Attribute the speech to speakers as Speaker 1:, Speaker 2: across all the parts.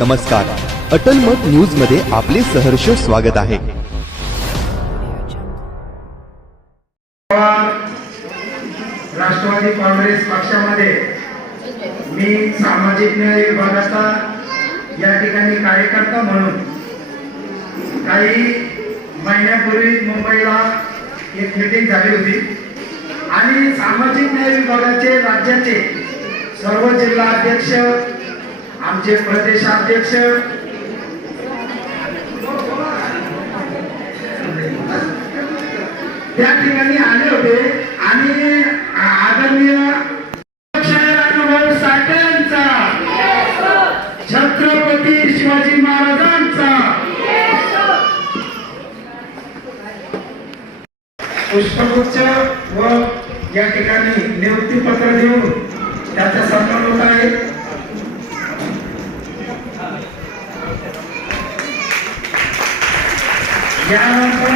Speaker 1: नमस्कार. अटल मत न्यूजमध्ये आपले सहर्ष स्वागत आहे.
Speaker 2: राष्ट्रवादी काँग्रेस पक्षामध्ये मी सामाजिक न्याय विभागाचा या ठिकाणी कार्यकर्ता म्हणून काही महिन्यापूर्वी मुंबईला एक मीटिंग झाली होती. आणि सामाजिक न्याय विभागाचे राज्याचे सर्व जिल्हा अध्यक्ष आमचे प्रदेशाध्यक्ष. त्या ठिकाणी आले होते आणि आदरणीय साठ्यांचा छत्रपती शिवाजी महाराजांचा. पुष्पगुच्छ व या ठिकाणी नियुक्ती पत्र देऊन यानंतर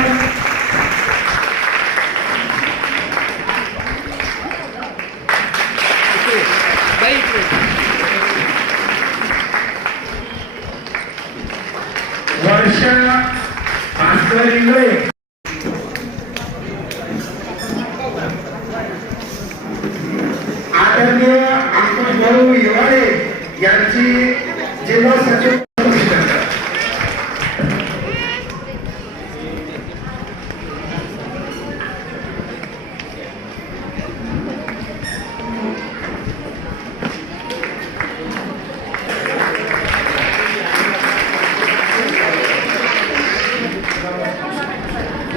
Speaker 2: वर्ष भास्कर आदरणीय आत्मगौरव भाऊ येवाडे यांची जिल्हा सचिव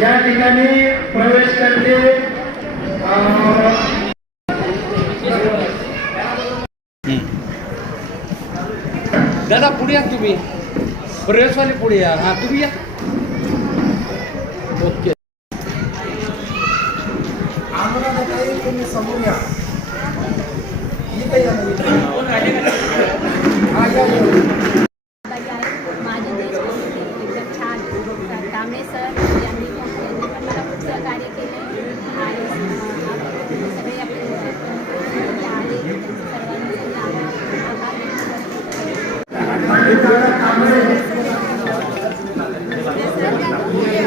Speaker 2: या ठिकाणी प्रवेश करते अं,
Speaker 3: दादा पुढे या तुम्ही प्रेसवाले पुढे या हा तुम्ही या ओके
Speaker 2: अनुराधाताई तुम्ही समोर या इथे या ना, इथे. हा, या,
Speaker 4: मला खूप सहकार्य केले आणि अं, सगळे आपले जे आहे सर्वांचे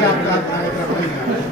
Speaker 4: आभार आभार व्यक्त करते.